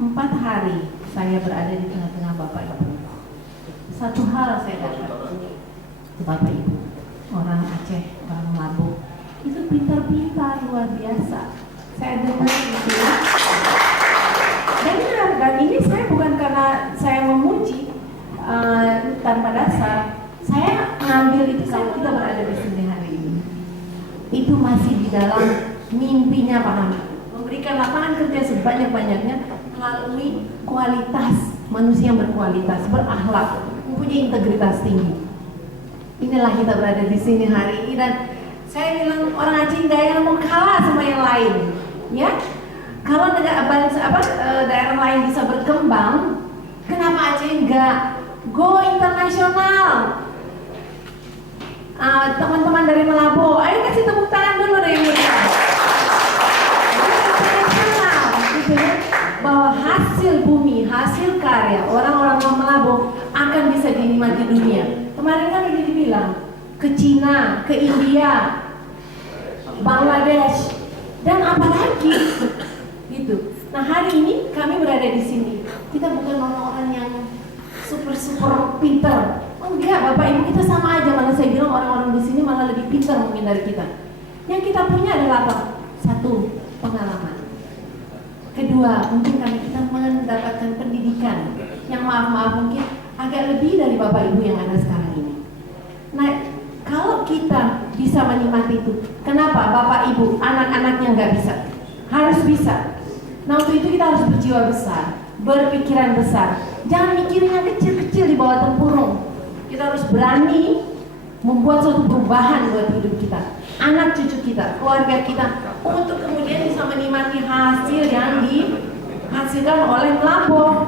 4 hari saya berada di tengah-tengah Bapak Ibu. Satu hal saya dapat, Bapak Ibu, orang Aceh, orang Lampung, itu pintar-pintar luar biasa. Saya dengar itu. Dan ini saya bukan karena saya memuji tanpa dasar. Saya mengambil itu kalau kita berada di sini hari ini. Itu masih di dalam mimpinya Pak Hamid, memberikan lapangan kerja sebanyak-banyaknya melalui kualitas manusia yang berkualitas, berakhlak, mempunyai integritas tinggi. Inilah kita berada di sini hari ini, dan saya bilang orang Aceh nggak yang mau kalah sama yang lain, ya. Kalau daerah lain bisa berkembang, kenapa Aceh nggak go internasional? Teman-teman dari Malabo, ayo kasih tepuk tangan dulu deh yang mulia. Internasional, gitu ya. Bahwa hasil bumi, hasil karya orang-orang Malabo akan bisa dinikmati dunia. Kemarin kan udah dibilang ke Cina, ke India, Bangladesh, dan apalagi gitu. Nah hari ini kami berada di sini. Kita bukan orang-orang yang super pinter. Oh enggak, Bapak Ibu, kita sama aja. Malah saya bilang orang-orang di sini malah lebih pintar mungkin dari kita. Yang kita punya adalah apa? Satu, pengalaman. Kedua, mungkin kita mendapatkan pendidikan yang maaf mungkin agak lebih dari Bapak Ibu yang ada sekarang ini. Nah, kalau kita bisa menikmati itu, kenapa Bapak Ibu, anak-anaknya nggak bisa? Harus bisa. Nah, untuk itu kita harus berjiwa besar, berpikiran besar. Jangan mikirin yang kecil-kecil di bawah tempurung. Kita harus berani membuat suatu perubahan buat hidup kita, anak cucu kita, keluarga kita, untuk kemudian bisa menikmati hasil yang dihasilkan oleh Lampung.